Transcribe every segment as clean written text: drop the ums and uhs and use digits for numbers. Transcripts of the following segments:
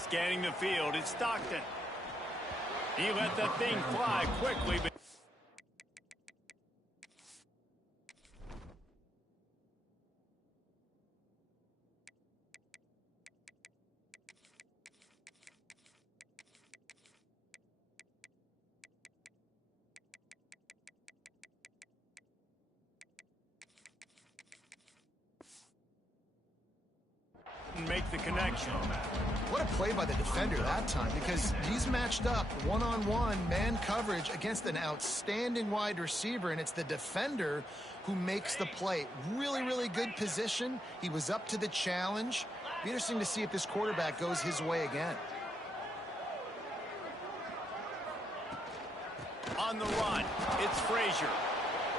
Scanning the field, it's Stockton. He let that thing fly quickly, but make the connection. What a play by the defender that time, because he's matched up one-on-one man coverage against an outstanding wide receiver, and it's the defender who makes the play. Really, really good position. He was up to the challenge. Be interesting to see if this quarterback goes his way again. On the run, it's Frazier.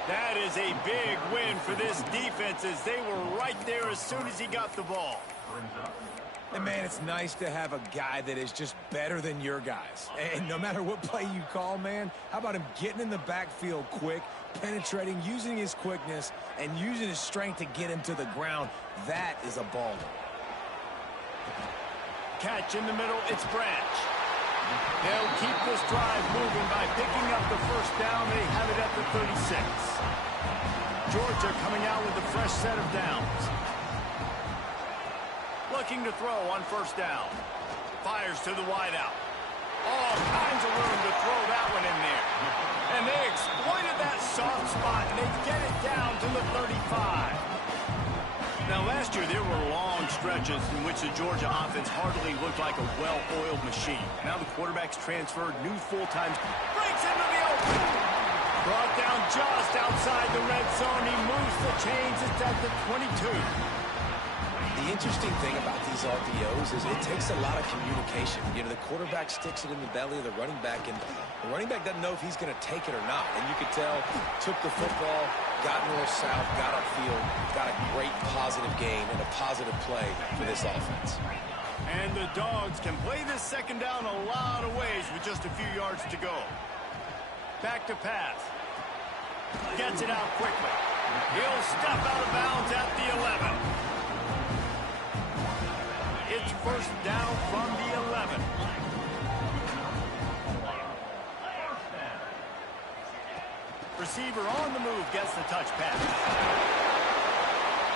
That is a big win for this defense, as they were right there as soon as he got the ball. And, man, it's nice to have a guy that is just better than your guys. And no matter what play you call, man, how about him getting in the backfield quick, penetrating, using his quickness, and using his strength to get him to the ground. That is a baller. Catch in the middle, it's Branch. They'll keep this drive moving by picking up the first down. They have it at the 36. Georgia coming out with a fresh set of downs. Looking to throw on first down. Fires to the wideout. All kinds of room to throw that one in there. And they exploited that soft spot, and they get it down to the 35. Now, last year, there were long stretches in which the Georgia offense hardly looked like a well-oiled machine. Now the quarterback's transferred, new full-time, breaks into the open. Brought down just outside the red zone. He moves the chains. It's at the 22. The interesting thing about these RPOs is it takes a lot of communication. You know, the quarterback sticks it in the belly of the running back, and the running back doesn't know if he's going to take it or not. And you could tell, took the football, got north-south, got upfield, got a great positive gain and a positive play for this offense. And the Dogs can play this second down a lot of ways with just a few yards to go. Back to pass. Gets it out quickly. He'll step out of bounds at the 11. It's first down from the 11. Receiver on the move gets the touch pass.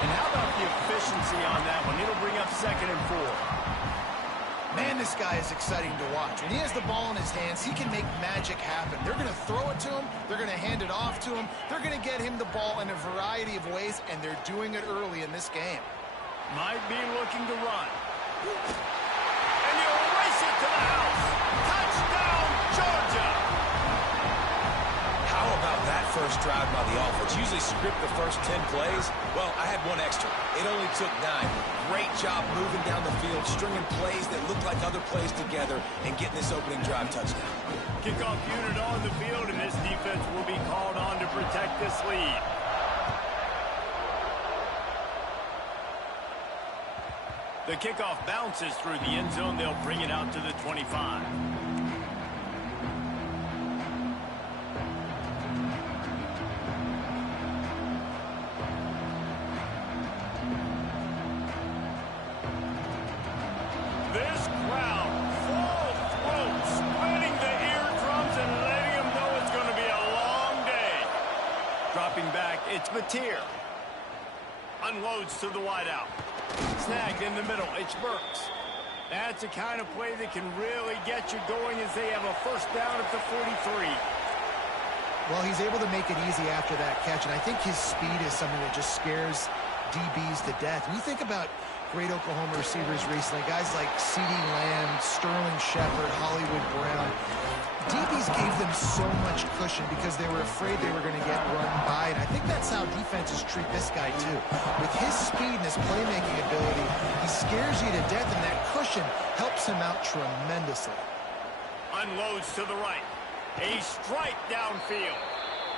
And how about the efficiency on that one? It'll bring up 2nd and 4. Man, this guy is exciting to watch. When he has the ball in his hands, he can make magic happen. They're going to throw it to him. They're going to hand it off to him. They're going to get him the ball in a variety of ways, and they're doing it early in this game. Might be looking to run. And you race it to the house. Touchdown, Georgia! How about that first drive by the offense? Usually script the first 10 plays. Well, I had one extra. It only took 9. Great job moving down the field, stringing plays that look like other plays together, and getting this opening drive touchdown. Kickoff unit on the field, and this defense will be called on to protect this lead. The kickoff bounces through the end zone. They'll bring it out to the 25. This crowd, full throat, splitting the eardrums and letting them know it's going to be a long day. Dropping back, it's Mateer. Unloads to the wideout. Snagged in the middle, it's Burks. That's the kind of play that can really get you going as they have a first down at the 43. Well, he's able to make it easy after that catch, and I think his speed is something that just scares DBs to death. When you think about great Oklahoma receivers recently, guys like CeeDee Lamb, Sterling Shepard, Hollywood Brown, DBs gave them so much cushion because they were afraid they were going to get run by, and I think that's how defenses treat this guy too. With his speed and his playmaking ability, he scares you to death, and that cushion helps him out tremendously. Unloads to the right. A strike downfield.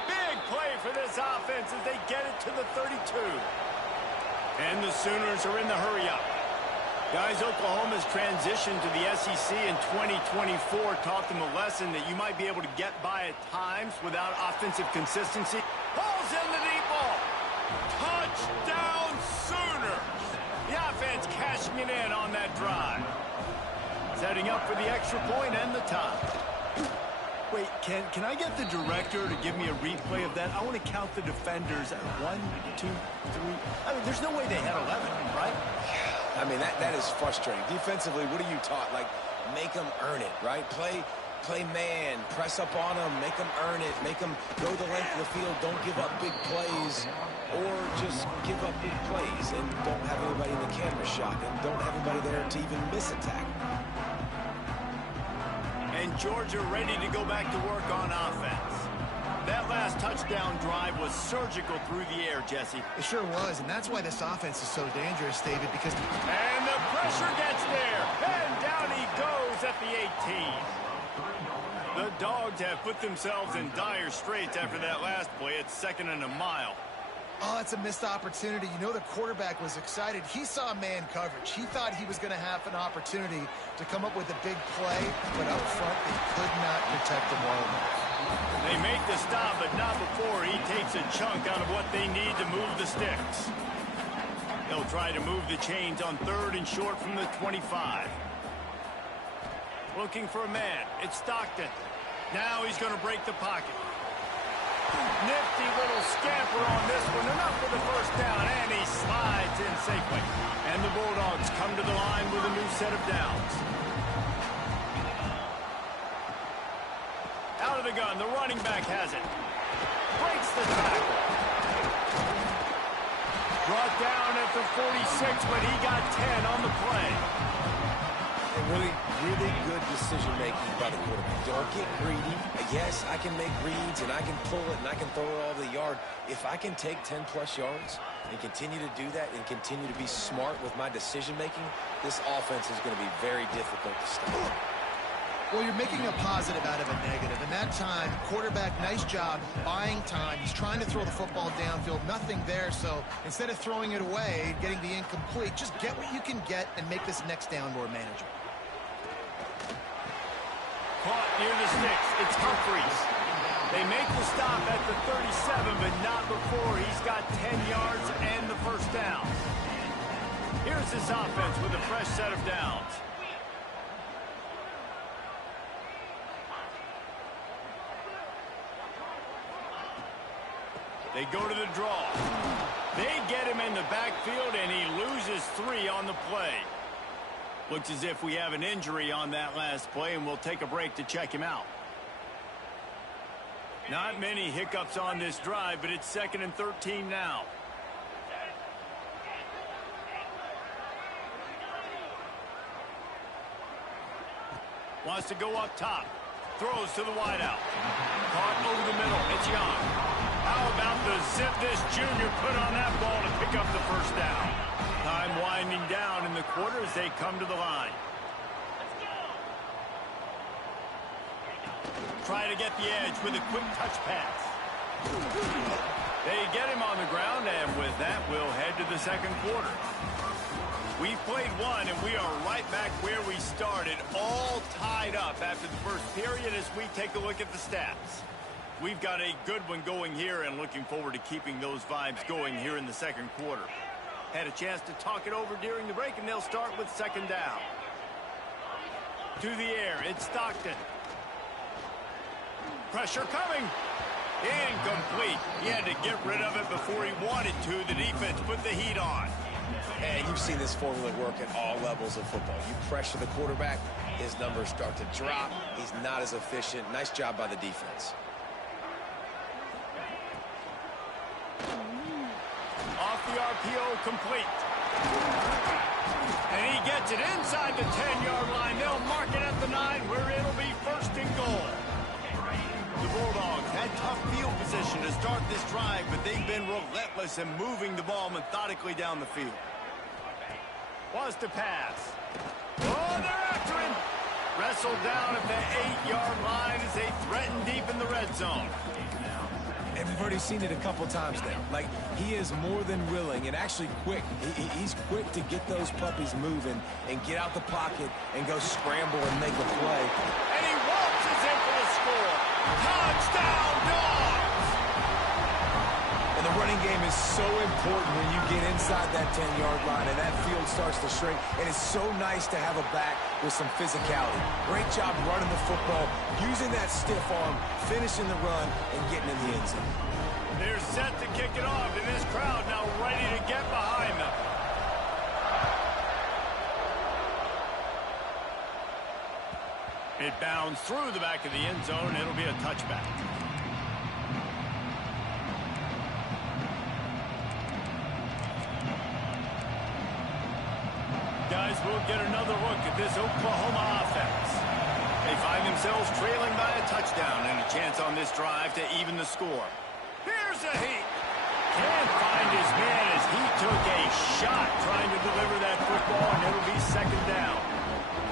Big play for this offense as they get it to the 32. And the Sooners are in the hurry-up. Guys, Oklahoma's transition to the SEC in 2024 taught them a lesson that you might be able to get by at times without offensive consistency. Pulls in the deep ball. Touchdown, Sooners! The offense cashing it in on that drive. Setting up for the extra point and the tie. Wait, can I get the director to give me a replay of that? I want to count the defenders at 1, 2, 3. I mean, there's no way they had 11, right? I mean, that is frustrating. Defensively, what are you taught? Like, make them earn it, right? Play man, press up on them, make them earn it, make them go the length of the field, don't give up big plays, or just give up big plays and don't have anybody in the camera shot and don't have anybody there to even miss a tackle. And Georgia ready to go back to work on offense. That last touchdown drive was surgical through the air, Jesse. It sure was, and that's why this offense is so dangerous, David, because... And the pressure gets there, and down he goes at the 18. The Dogs have put themselves in dire straits after that last play. It's 2nd and a mile. Oh, it's a missed opportunity. You know, the quarterback was excited. He saw man coverage. He thought he was going to have an opportunity to come up with a big play, but up front, they could not protect him well enough. They make the stop, but not before he takes a chunk out of what they need to move the sticks. They'll try to move the chains on 3rd and short from the 25. Looking for a man. It's Stockton. Now he's going to break the pocket. Nifty little scamper on this one. Enough for the first down, and he slides in safely. And the Bulldogs come to the line with a new set of downs. Out of the gun, the running back has it. Breaks the tackle. Brought down at the 46, but he got 10 on the play. Really good decision-making by the quarterback. Don't get greedy. Yes, I can make reads, and I can pull it, and I can throw it all over the yard. If I can take 10-plus yards and continue to do that and continue to be smart with my decision-making, this offense is going to be very difficult to stop. Well, you're making a positive out of a negative. And that time, quarterback, nice job, buying time. He's trying to throw the football downfield. Nothing there, so instead of throwing it away, getting the incomplete, just get what you can get and make this next down more manageable. Caught near the sticks. It's Humphreys. They make the stop at the 37, but not before he's got 10 yards and the first down. Here's this offense with a fresh set of downs. They go to the draw. They get him in the backfield, and he loses 3 on the play. Looks as if we have an injury on that last play, and we'll take a break to check him out. Not many hiccups on this drive, but it's 2nd and 13 now. Wants to go up top. Throws to the wideout. Caught over the middle. It's Young. How about the zip this junior put on that ball to pick up the first down? Time winding down in the quarter as they come to the line. Try to get the edge with a quick touch pass. They get him on the ground, and with that, we'll head to the second quarter. We've played one, and we are right back where we started, all tied up after the first period as we take a look at the stats. We've got a good one going here, and looking forward to keeping those vibes going here in the second quarter. Had a chance to talk it over during the break, and they'll start with 2nd down. To the air, it's Stockton. Pressure coming. Incomplete. He had to get rid of it before he wanted to. The defense put the heat on. And you've seen this formula work at all levels of football. You pressure the quarterback, his numbers start to drop. He's not as efficient. Nice job by the defense. Off the RPO, complete. And he gets it inside the 10-yard line. They'll mark it at the 9, where it'll be 1st and goal. The Bulldogs had tough field position to start this drive, but they've been relentless in moving the ball methodically down the field. Was to pass. Oh, they're after him. Wrestled down at the 8-yard line as they threaten deep in the red zone. And we've already seen it a couple times now. Like, he is more than willing and actually quick. He's quick to get those puppies moving and get out the pocket and go scramble and make a play. And he waltzes in for the score. Touchdown, Dogs! And the running game is so important when you get inside that 10-yard line, and that field starts to shrink. And it's so nice to have a back with some physicality. Great job running the football, using that stiff arm, finishing the run, and getting in the end zone. They're set to kick it off, and this crowd now ready to get behind them. It bounds through the back of the end zone. It'll be a touchback. Guys, we'll get another look at this Oklahoma offense. They find themselves trailing by a touchdown and a chance on this drive to even the score. Here's a heat. Can't find his man as he took a shot trying to deliver that football, and it'll be second down.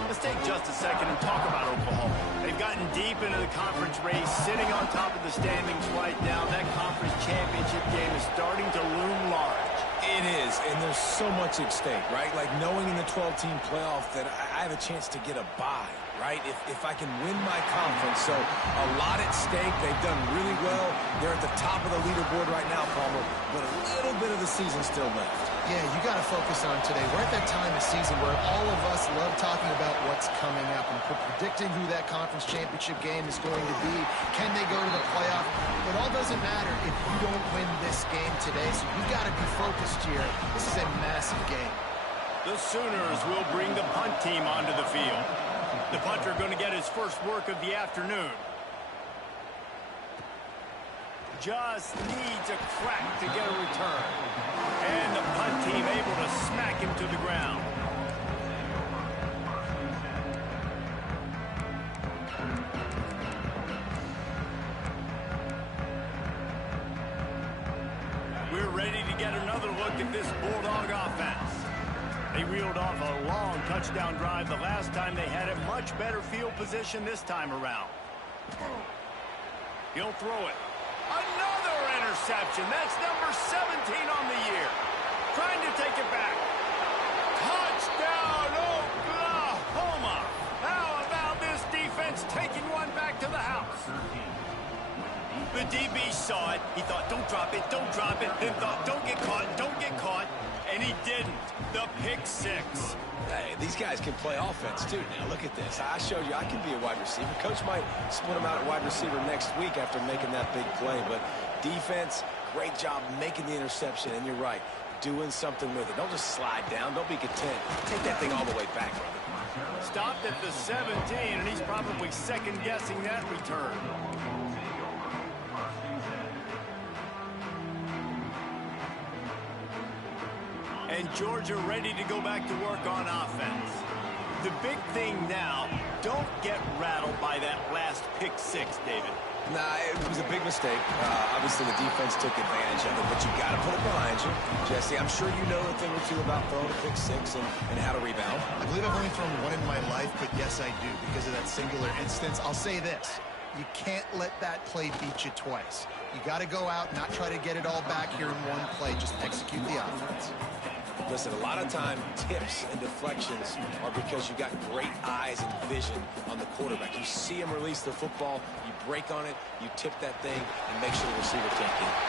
Let's take just a second and talk about Oklahoma. They've gotten deep into the conference race, sitting on top of the standings right now. That conference championship game is starting to loom large. It is, and there's so much at stake, right? Like knowing in the 12-team playoff that I have a chance to get a bye, right? If I can win my conference. So a lot at stake. They've done really well. They're at the top of the leaderboard right now, Palmer, but a little bit of the season still left. Yeah, you got to focus on today. We're at that time of season where all of us love talking about what's coming up and predicting who that conference championship game is going to be. Can they go to the playoff? It all doesn't matter if you don't win this game today, so you got to be focused here. This is a massive game. The Sooners will bring the punt team onto the field. The punter going to get his first work of the afternoon. Just needs a crack to get a return. And the punt team able to smack him to the ground. We're ready to get another look at this Bulldog offense. They reeled off a long touchdown drive the last time they had it. Much better field position this time around. He'll throw it. Another interception. That's number 17 on the year. Trying to take it back. Touchdown, Oklahoma. How about this defense taking one back to the house? The DB saw it. He thought, don't drop it, don't drop it. Then thought, don't get caught, don't get caught. And he didn't. The pick six. Hey, these guys can play offense, too. Now, look at this. I showed you I can be a wide receiver. Coach might split him out at wide receiver next week after making that big play. But defense, great job making the interception. And you're right, doing something with it. Don't just slide down. Don't be content. Take that thing all the way back, brother. Stopped at the 17, and he's probably second-guessing that return. And Georgia ready to go back to work on offense. The big thing now, don't get rattled by that last pick six, David. Nah, it was a big mistake. Obviously, the defense took advantage of it, but you got to put it behind you. Jesse, I'm sure you know a thing or two about throwing a pick six and how to rebound. I believe I've only thrown one in my life, but yes, I do because of that singular instance. I'll say this. You can't let that play beat you twice. You got to go out, not try to get it all back here in one play. Just execute the offense. Listen, a lot of time, tips and deflections are because you got great eyes and vision on the quarterback. You see him release the football, you break on it, you tip that thing, and make sure the receiver can't get it.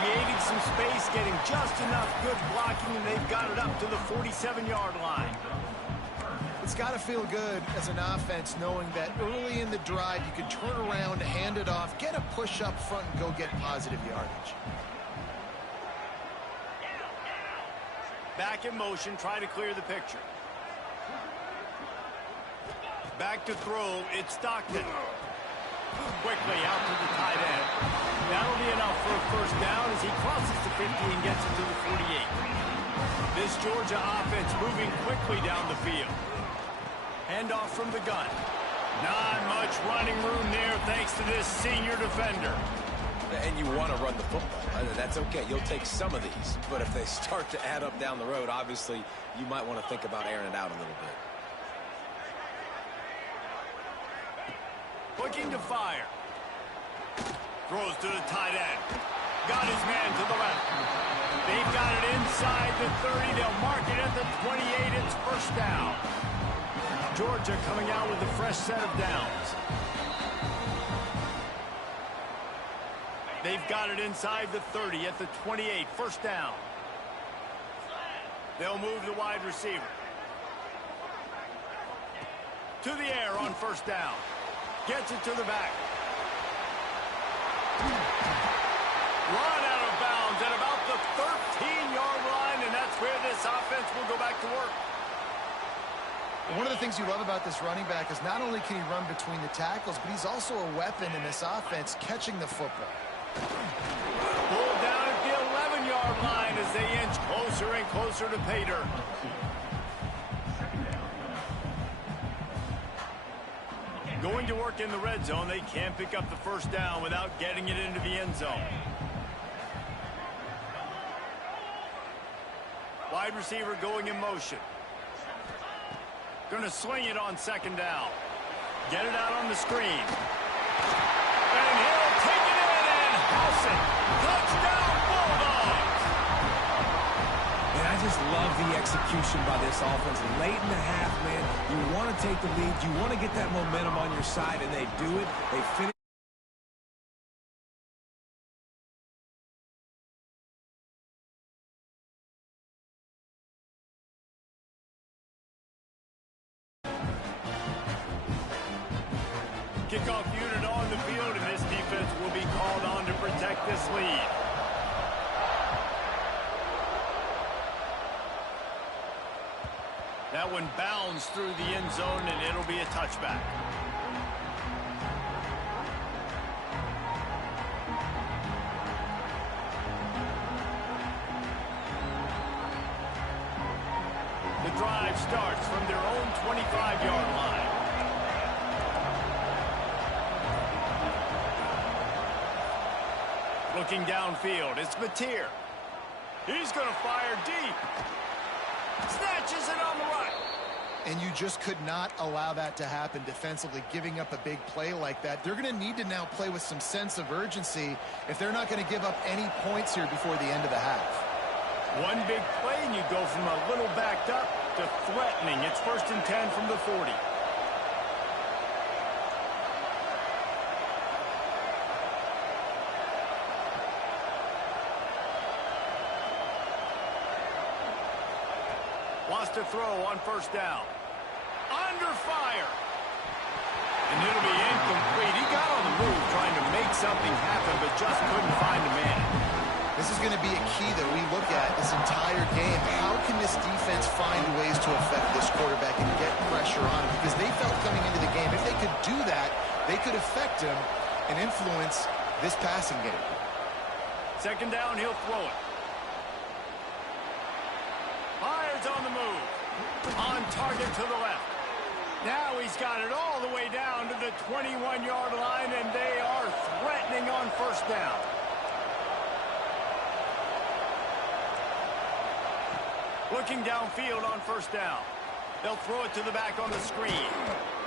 Creating some space, getting just enough good blocking, and they've got it up to the 47-yard line. It's got to feel good as an offense knowing that early in the drive you can turn around, hand it off, get a push up front, and go get positive yardage. Back in motion, try to clear the picture. Back to throw, it's Stockton. Quickly out to the tight end. That'll be enough for a first down as he crosses the 50 and gets it to the 48. This Georgia offense moving quickly down the field. Handoff from the gun. Not much running room there thanks to this senior defender. And you want to run the football. That's okay. You'll take some of these. But if they start to add up down the road, obviously, you might want to think about airing it out a little bit. Looking to fire. Throws to the tight end. Got his man to the left. They've got it inside the 30. They'll mark it at the 28. It's first down. Georgia coming out with a fresh set of downs. They've got it inside the 30 at the 28. First down. They'll move the wide receiver. To the air on first down. Gets it to the back. Run out of bounds at about the 13-yard line, and that's where this offense will go back to work. One of the things you love about this running back is not only can he run between the tackles, but he's also a weapon in this offense catching the football. Pulled down at the 11-yard line as they inch closer and closer to pay dirt. Going to work in the red zone, they can't pick up the first down without getting it into the end zone. Wide receiver going in motion. Going to swing it on second down. Get it out on the screen. And he'll take it in and house it. Touchdown, Bulldogs! And I just love the execution by this offense. Late in the half, man, you want to take the lead. You want to get that momentum on your side, and they do it. They finish. Kickoff unit on the field, and this defense will be called on to protect this lead. That one bounds through the end zone, and it'll be a touchback. The drive starts from their own 25-yard line. Looking downfield, it's Mateer. He's going to fire deep. Snatches it on the right. And you just could not allow that to happen defensively, giving up a big play like that. They're going to need to now play with some sense of urgency if they're not going to give up any points here before the end of the half. One big play, and you go from a little backed up to threatening. It's 1st and 10 from the 40. Wants to throw on first down. Under fire. And it'll be incomplete. He got on the move trying to make something happen, but just couldn't find a man. This is going to be a key that we look at this entire game. How can this defense find ways to affect this quarterback and get pressure on him? Because they felt coming into the game, if they could do that, they could affect him and influence this passing game. Second down, he'll throw it. Fires on the move. On target to the left. Now he's got it all the way down to the 21-yard line, and they are threatening on first down. Looking downfield on first down. They'll throw it to the back on the screen.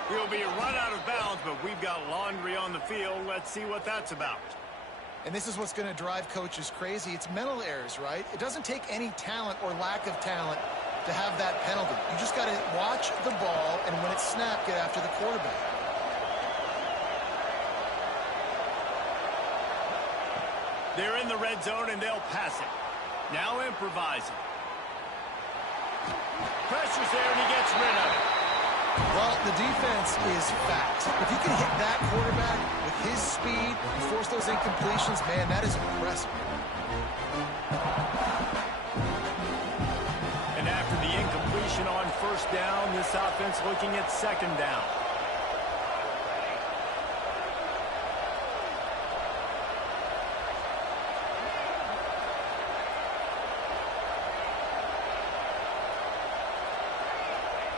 He'll be run out of bounds, but we've got laundry on the field. Let's see what that's about. And this is what's going to drive coaches crazy. It's mental errors, right? It doesn't take any talent or lack of talent to have that penalty. You just got to watch the ball, and when it's snapped, get after the quarterback. They're in the red zone, and they'll pass it. Now improvising. Pressure's there, and he gets rid of it. Well, the defense is fat. If you can hit that quarterback with his speed and force those incompletions, man, that is impressive. And after the incompletion on first down, this offense looking at second down.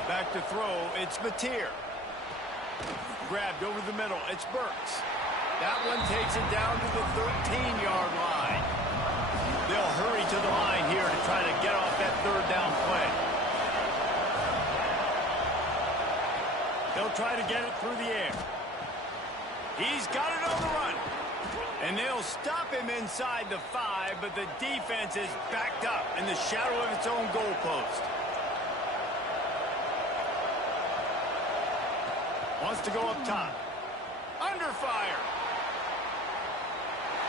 Back to throw, it's Mateer. Grabbed over the middle, it's Burks. That one takes it down to the 13-yard line. They'll hurry to the line here to try to get off that third down play. They'll try to get it through the air. He's got it on the run. And they'll stop him inside the 5, but the defense is backed up in the shadow of its own goalpost. Wants to go up top. Under fire.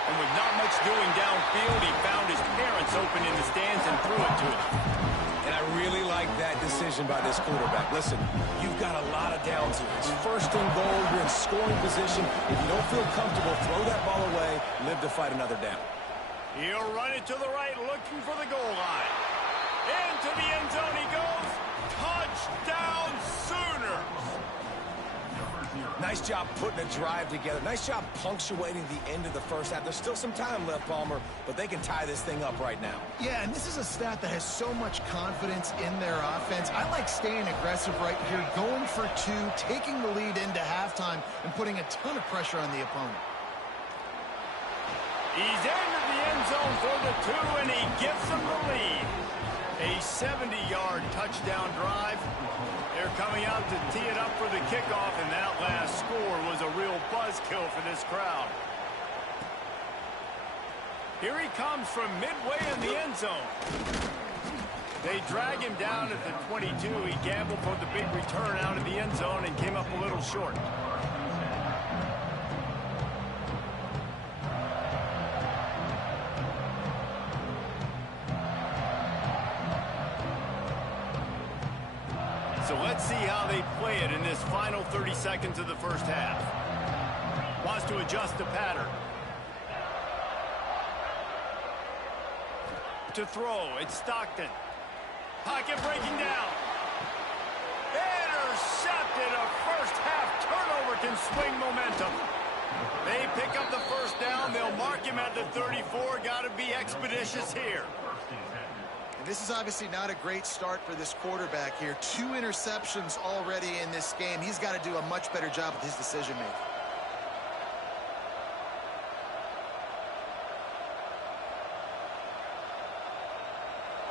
And with not much doing downfield, he found his parents open in the stands and threw it to him. And I really like that decision by this quarterback. Listen, you've got a lot of downs here. It's first and goal. You're in scoring position. If you don't feel comfortable, throw that ball away. Live to fight another down. He'll run it to the right, looking for the goal line. Into the end zone he goes. Touchdown, Sooners! Nice job putting a drive together. Nice job punctuating the end of the first half. There's still some time left, Palmer, but they can tie this thing up right now. Yeah, and this is a stat that has so much confidence in their offense. I like staying aggressive right here, going for two, taking the lead into halftime, and putting a ton of pressure on the opponent. He's into the end zone for the two, and he gives them the lead. A 70-yard touchdown drive. They're coming out to tee it up for the kickoff, and that last score was a real buzzkill for this crowd. Here he comes from midway in the end zone. They drag him down at the 22. He gambled for the big return out of the end zone and came up a little short. So let's see how they play it in this final 30 seconds of the first half. Wants to adjust the pattern. To throw, it's Stockton. Pocket breaking down. Intercepted. A first half turnover can swing momentum. They pick up the first down. They'll mark him at the 34. Got to be expeditious here. And this is obviously not a great start for this quarterback here. 2 interceptions already in this game. He's got to do a much better job with his decision-making.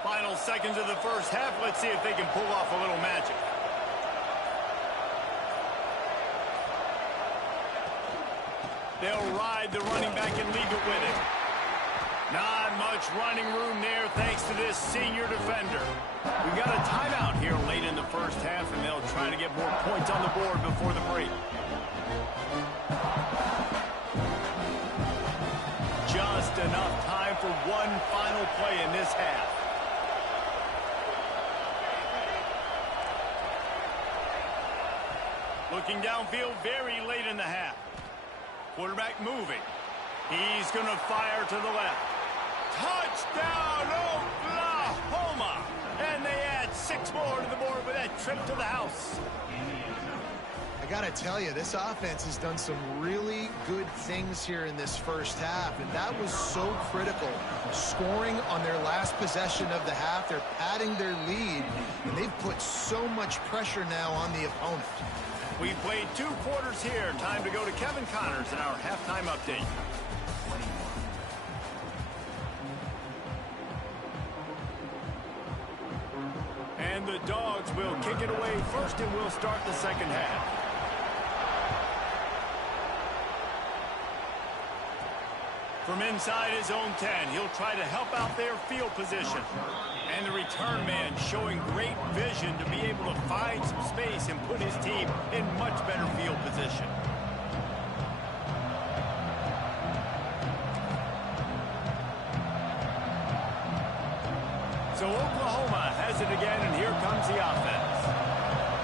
Final seconds of the first half. Let's see if they can pull off a little magic. They'll ride the running back and leave it with him. Not much running room there thanks to this senior defender. We've got a timeout here late in the first half, and they'll try to get more points on the board before the break. Just enough time for one final play in this half. Looking downfield very late in the half. Quarterback moving. He's going to fire to the left. Touchdown, Oklahoma! And they add 6 more to the board with that trip to the house. I got to tell you, this offense has done some really good things here in this first half, and that was so critical. Scoring on their last possession of the half, they're padding their lead, and they've put so much pressure now on the opponent. We've played 2 quarters here. Time to go to Kevin Connors in our halftime update. And the Dogs will kick it away first, and we'll start the second half. From inside his own 10, he'll try to help out their field position. And the return man showing great vision to be able to find some space and put his team in much better field position. So Oklahoma has it again, and here comes the offense.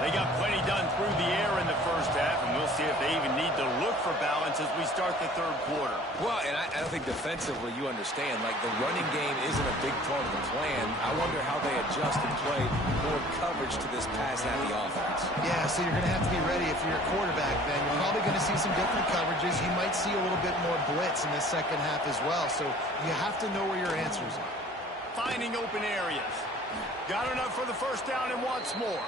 They got plenty done through the air in the first half, and we'll see if they even need to look for balance as we start the third quarter. Well, and I don't think defensively you understand, like the running game isn't a big part of the plan. I wonder how they adjust and play more coverage to this pass-happy offense. Yeah, so you're going to have to be ready if you're a quarterback then. You're probably going to see some different coverages. You might see a little bit more blitz in the second half as well, so you have to know where your answers are. Finding open areas. Got enough for the first down and wants more.